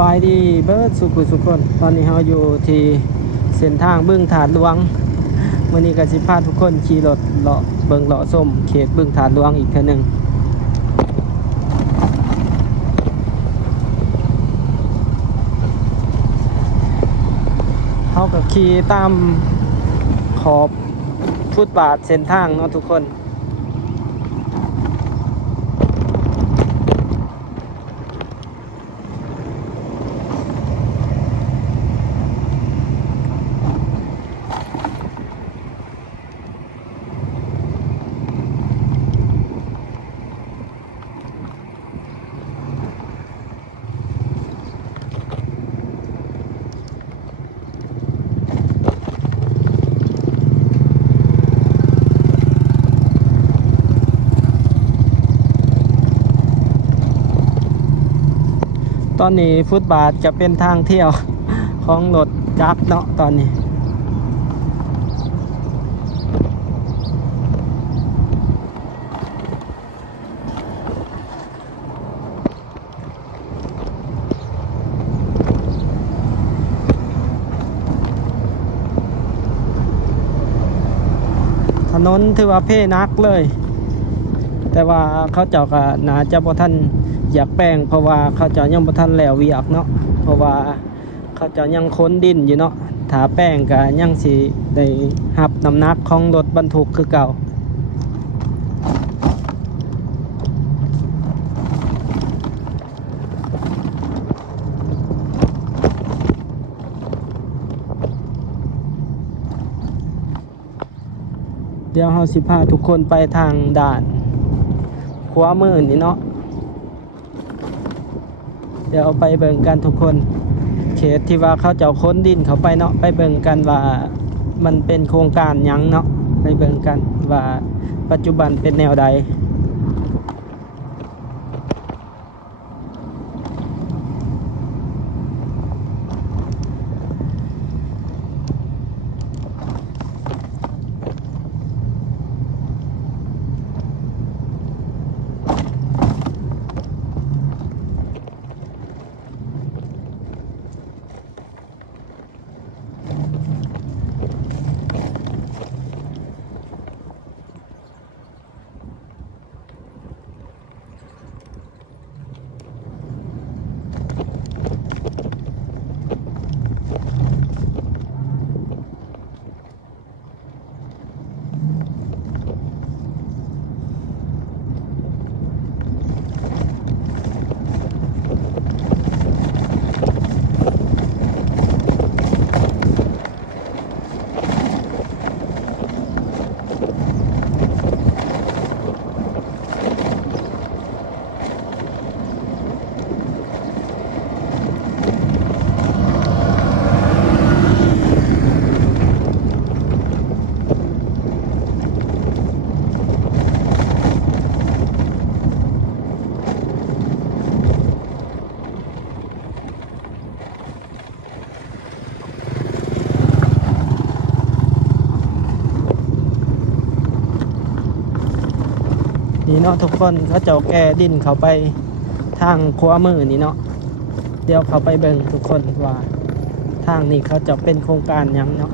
บายดีเบิร์ดสุขคนตอนนี้เราอยู่ที่เส้นทางบึงถาดหลวงวันนี้ก็สิพาทุกคนขี่รถเลาะเบิ่งเลาะส้มเขตบึงถาดหลวงอีกเทื่อนึงเขาก็ขี่ตามขอบฟุตบาทเส้นทางเนาะทุกคนตอนนี้ฟุตบาทจะเป็นทางเที่ยวของรถจักรเนาะตอนนี้ถนนถือว่าเพ่นักเลยแต่ว่าเขาเจ้าก็น่าจะบ่ทันอยากแป้งเพราะว่าเขาเจ้ายังบ่ทันแล้วเวียกเนาะเพราะว่าเขาเจ้ายังค้นดินอยู่เนาะถ้าแป้งก็ยังสิได้รับน้ำหนักของรถบรรทุกคือเก่าเดี๋ยวเราสิพาทุกคนไปทางด่านขวามือนี่เนาะเดี๋ยวเอาไปเบิ่งกันทุกคนเขตที่ว่าเขาจะเอาค้นดินเขาไปเนาะไปเบิ่งกันว่ามันเป็นโครงการหยังเนาะไปเบิ่งกันว่าปัจจุบันเป็นแนวใดนี่เนาะทุกคนเขาจะแก้ดินเขาไปทางขวามือนี่เนาะเดี๋ยวเขาไปเบิ่งทุกคนว่าทางนี้เขาจะเป็นโครงการหยังเนาะ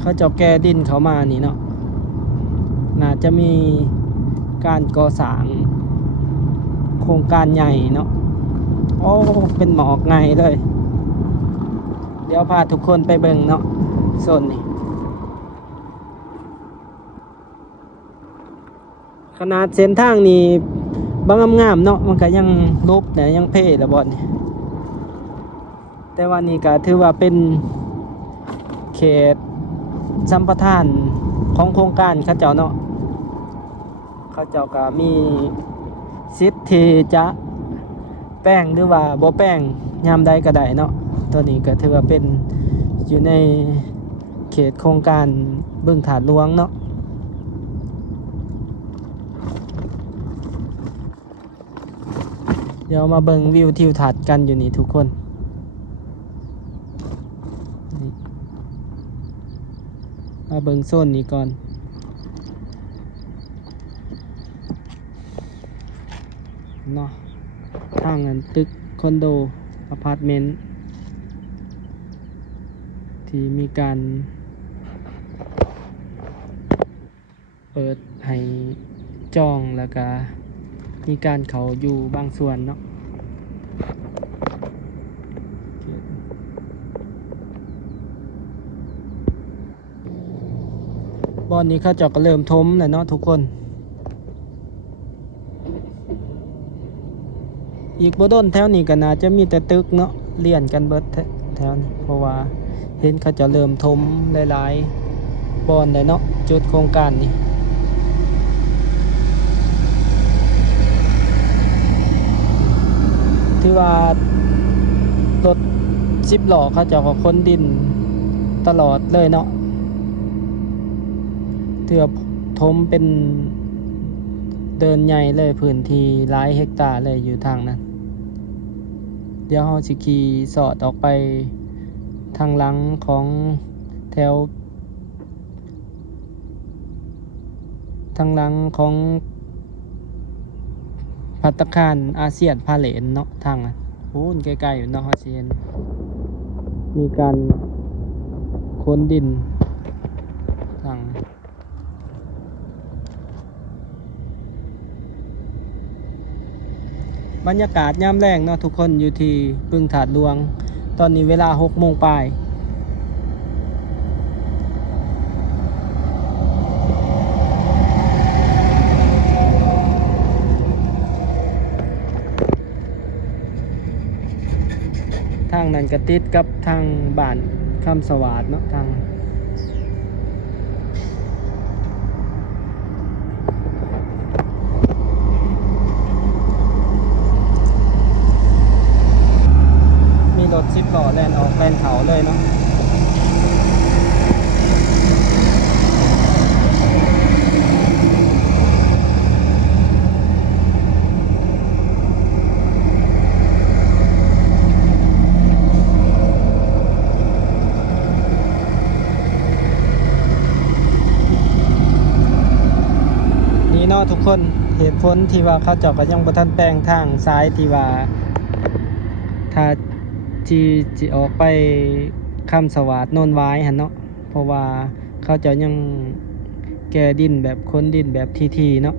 เขาจะแก้ดินเขามานี่เนาะน่าจะมีการก่อสร้างโครงการใหญ่เนาะโอ้เป็นหมอกไงเลยเดี๋ยวพาทุกคนไปเบิ่งเนาะโซนนี้ขนาดเส้นทางนี้บางงามๆเนาะมันก็ยังลบแต่ยังเพ่ละบ่นี่แต่ว่านี่ก็ถือว่าเป็นเขตสัมปทานของโครงการเขาเจ้าเนาะเขาเจ้าก็มีสิทธิ์ที่จะแป้งหรือว่าบ่แป้งยามใดก็ได้เนาะตัวนี้ก็ถือว่าเป็นอยู่ในเขตโครงการบึงถาดหลวงเนาะเดี๋ยวมาเบิ่งวิวทิวทัศน์กันอยู่นี่ทุกคน มาเบิ่งโซนนี้ก่อน เนาะทางนั้นตึกคอนโดอพาร์ตเมนต์ที่มีการเปิดให้จองแล้วก็มีการเขาอยู่บางส่วนเนาะบอนนี้เขาเจาะก็เริ่มทมแล้วเนาะทุกคนอีกบ่ด้นแถวนี้ก็น่าจะมีแต่ตึกเนาะเลี่ยนกันเบิดแถวนี้เพราะว่าเห็นเขาจะเริ่มทมหลายๆบอนเลยเนาะจุดโครงการนี้ที่ว่ารถ10 ล้อเขาเจะก็ขนดินตลอดเลยเนาะเถื่อทมเป็นเดินใหญ่เลยพื้นที่หลายเฮกตาร์เลยอยู่ทางนั้นเดี๋ยวเราสิขี่สอดออกไปทางหลังของแถวทางหลังของภัตตาคารอาเซียนพาเลนเนาะทางโอ้ยใกล้ๆอยู่เนาะอาเซียนมีการขนดินทางบรรยากาศยามแรงเนาะทุกคนอยู่ที่บึงถาดหลวงตอนนี้เวลา6 โมงปลายทางนั้นก็ติดกับทางบ้านคำสวัสดเนาะทางมีรถ10 ล้อแล่นออกแล่นเขาเลยเนาะนี่เนาะทุกคนเหตุผลที่ว่าเขาเจาะก็ยังบ่ทันแปลงทางซ้ายที่ว่าถ้าที่จะออกไปคำสวัสดโนนไว้หั่นเนาะเพราะว่าเขาเจะยังแก่ดินแบบค้นดินแบบทีๆเนาะ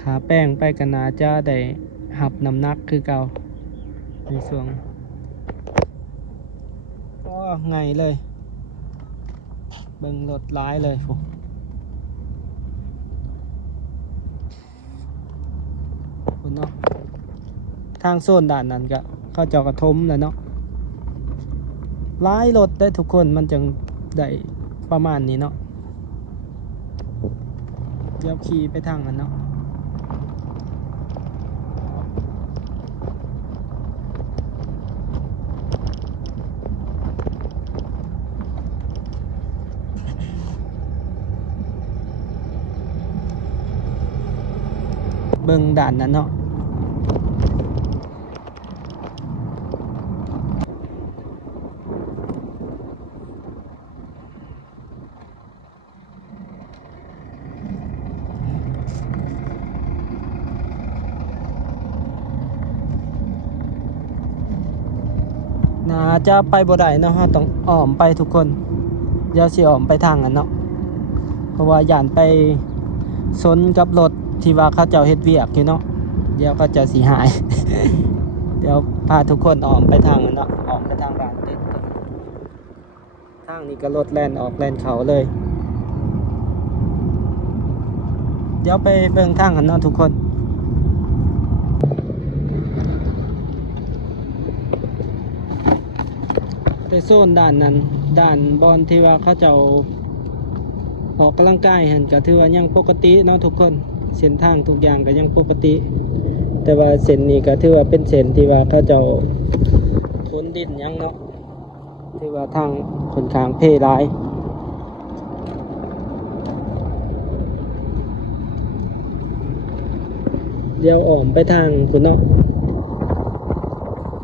ถ้าแป้งไปก็น่าจะได้หับน้ำหนักคือเก่าในช่วงก็ไงเลยเบิ่งรถร้ายเลยผมคุณเนาะทางโซนด่านนั้นก็เขาเจาะกระทมแล้วเนาะร้ายรถได้ทุกคนมันจึงได้ประมาณนี้เนาะเดี๋ยวขี่ไปทางนั้นเนาะเบิ่งด่านนั้นเนาะน่าจะไปบ่ได้เนาะฮะต้องอ้อมไปทุกคนเดี๋ยวสิอ้อมไปทางนั้นเนาะเพราะว่าย่านไปสนกับรถที่ว่าเขาเจ้าเฮ็ดเวียกอยู่เนาะเดี๋ยวเขาจะสิหาย เดี๋ยวพาทุกคนอ้อมไปทางนั้นเนาะอ้อมไปทางร้านเด็ดทางนี้ก็รถแล่นออกแล่นเขาเลยเดี๋ยวไปเบิ่งทางกันเนาะทุกคนไปโซนด้านนั้นด้านบอลที่ว่าเขาจะออกกำลังกายเห็นก็ถือว่ายังปกติเนาะทุกคนเส้นทางทุกอย่างก็ยังปกติแต่ว่าเส้นนี้ก็ถือว่าเป็นเส้นที่ว่าเขาจะขนดินยังเนาะถือว่าทางค่อนข้างเพร้ายเดี๋ยวอ้อมไปทางคุณเนาะ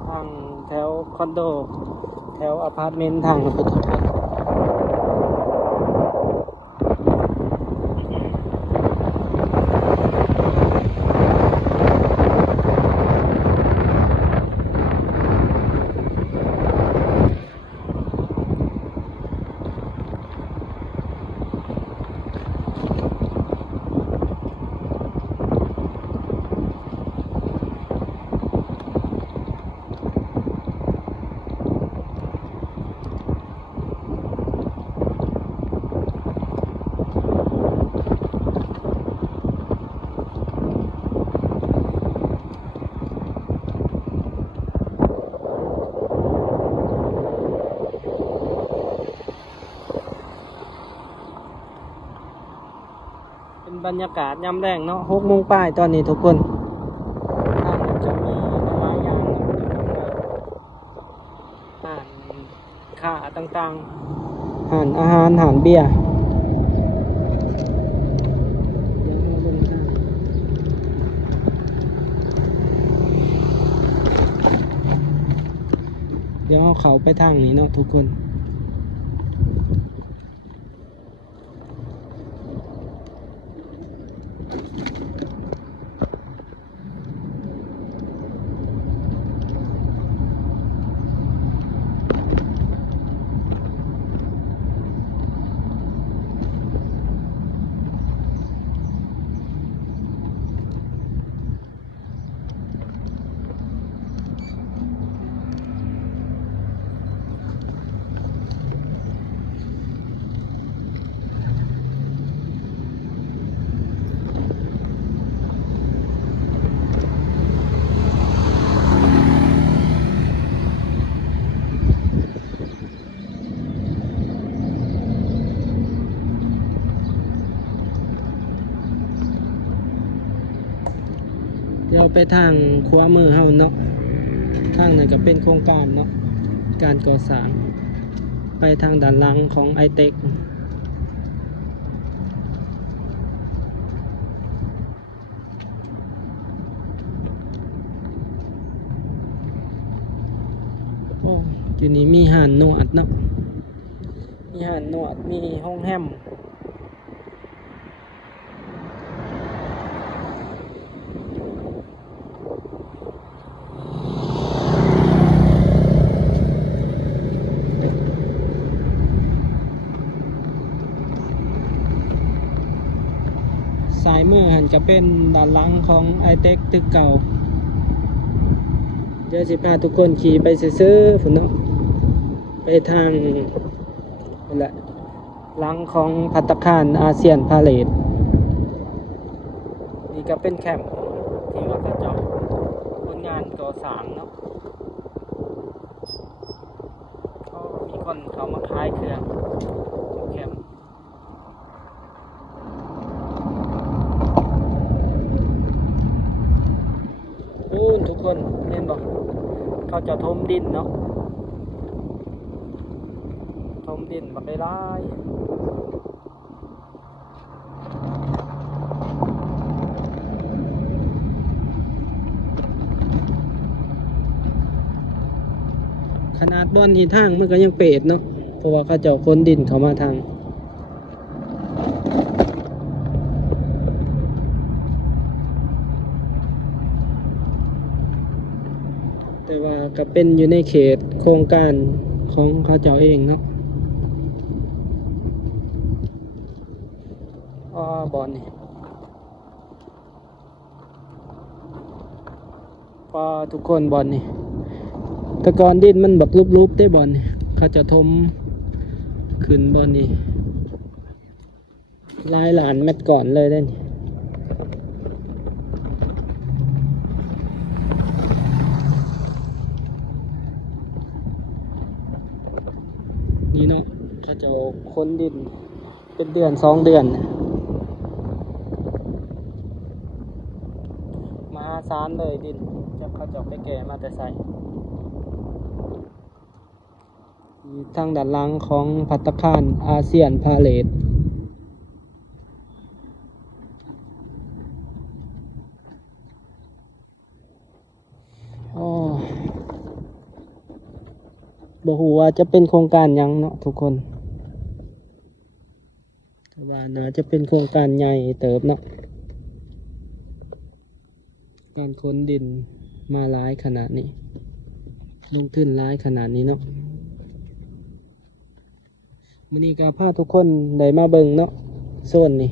ทางแถวคอนโดแถวอพาร์ตเมนต์ทางไปทุกคน เป็นบรรยากาศยามแรงเนาะ6 โมงปลายตอนนี้ทุกคนทางจะมีหลายอย่างเนาะอาหารค่าต่างๆอาหารเบียร์เดี๋ยวเขาไปทางนี้เนาะทุกคนเดี๋ยวไปทางขวามือเฮาเนาะทางนั้นก็เป็นโครงการเนาะการก่อสร้างไปทางด้านหลังของไอเทคโอ้ทีนี้มีห่านนวดเนาะมีห่านนวดมีห้องแฮมสายมือหันจะเป็นด้านหลังของไอเทคตึกเก่าเดี๋ยวสิพาทุกคนขี่ไปซื้อๆฝุ่นเนาะไปทางนั่นแหละหลังของภัตตาคารอาเซียนพาเลทนี่ก็เป็นแคมป์ที่ว่าเขาเจ้าคนงานก่อสร้างเนาะก็มีคนเขามาขายเครื่องแคมป์ทุกคนเห็นบอกเขาจะทมดินเนาะทมดินบักได้หลายขนาดบอนที่ทางมันก็ยังเปรตเนาะเพราะว่าเขาจะคนดินเขามาทางแต่ว่าก็เป็นอยู่ในเขตโครงการของเขาเจ้าเองเนาะบอนนี่ทุกคนบอนนี่แต่ก่อนดินมันแบบรูปๆได้บอนนี่เขาจะทมขึ้นบอนนี่ลายหลานเม็ดก่อนเลยได้นี่เนาะเขาจะค้นดินเป็นเดือน2 เดือนมหาศาลเลยดินเขาจะไปแก่มาแต่ใส่ทางด้านหลังของภัตตาคารอาเซียนพาเลทบ่ฮู้ว่าจะเป็นโครงการหยังเนาะทุกคนแต่ว่าน่าจะเป็นโครงการใหญ่เติบเนาะการขนดินมาหลายขนาดนี้ลงทุนหลายขนาดนี้เนาะมื้อนี้ก็พาทุกคนได้มาเบิ่งเนาะโซนนี้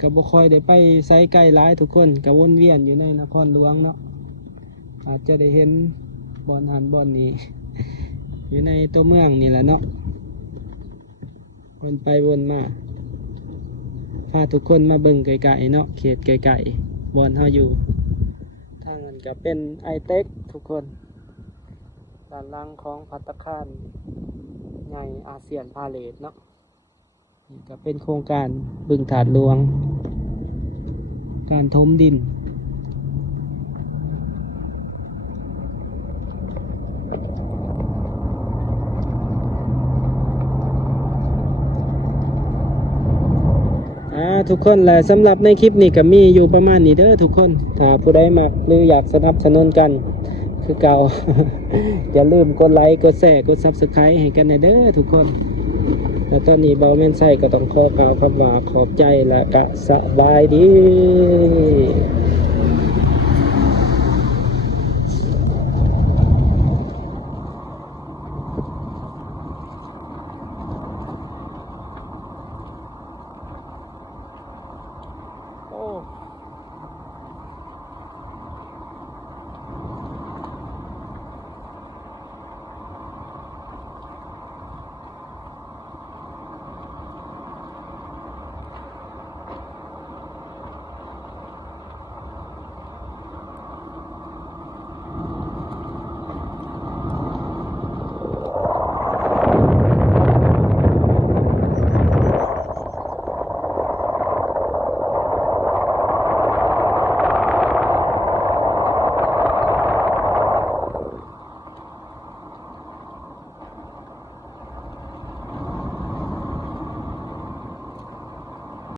ก็บ่ค่อยได้ไปไสไกลหลายทุกคนก็วนเวียนอยู่ในนครหลวงเนาะอาจจะได้เห็นบ่อนหันบ่อนนี้ อยู่ในตัวเมืองนี่แหละเนาะวนไปวนมาพาทุกคนมาเบิ่งไกลๆเนาะเขตไกลๆบ่อนเฮาอยู่ทางนั้นก็เป็นไอเทคทุกคนด้านหลังของภัตตาคารใหญ่อาเซียนพาเลทเนาะ นี่ก็เป็นโครงการบึงถาดหลวง การถมดินทุกคนแหละสำหรับในคลิปนี้ก็มีอยู่ประมาณนี้เด้อทุกคนถ้าผู้ใดมักหรืออยากสนับสนุนกันคือเก่า อย่าลืมกดไลค์กดแชร์กด Subscribe ให้กันนะเด้อทุกคนแล้วตอนนี้เบาแม่นไส้ก็ต้องขอกล่าวคำว่าขอบใจและก็สบายดี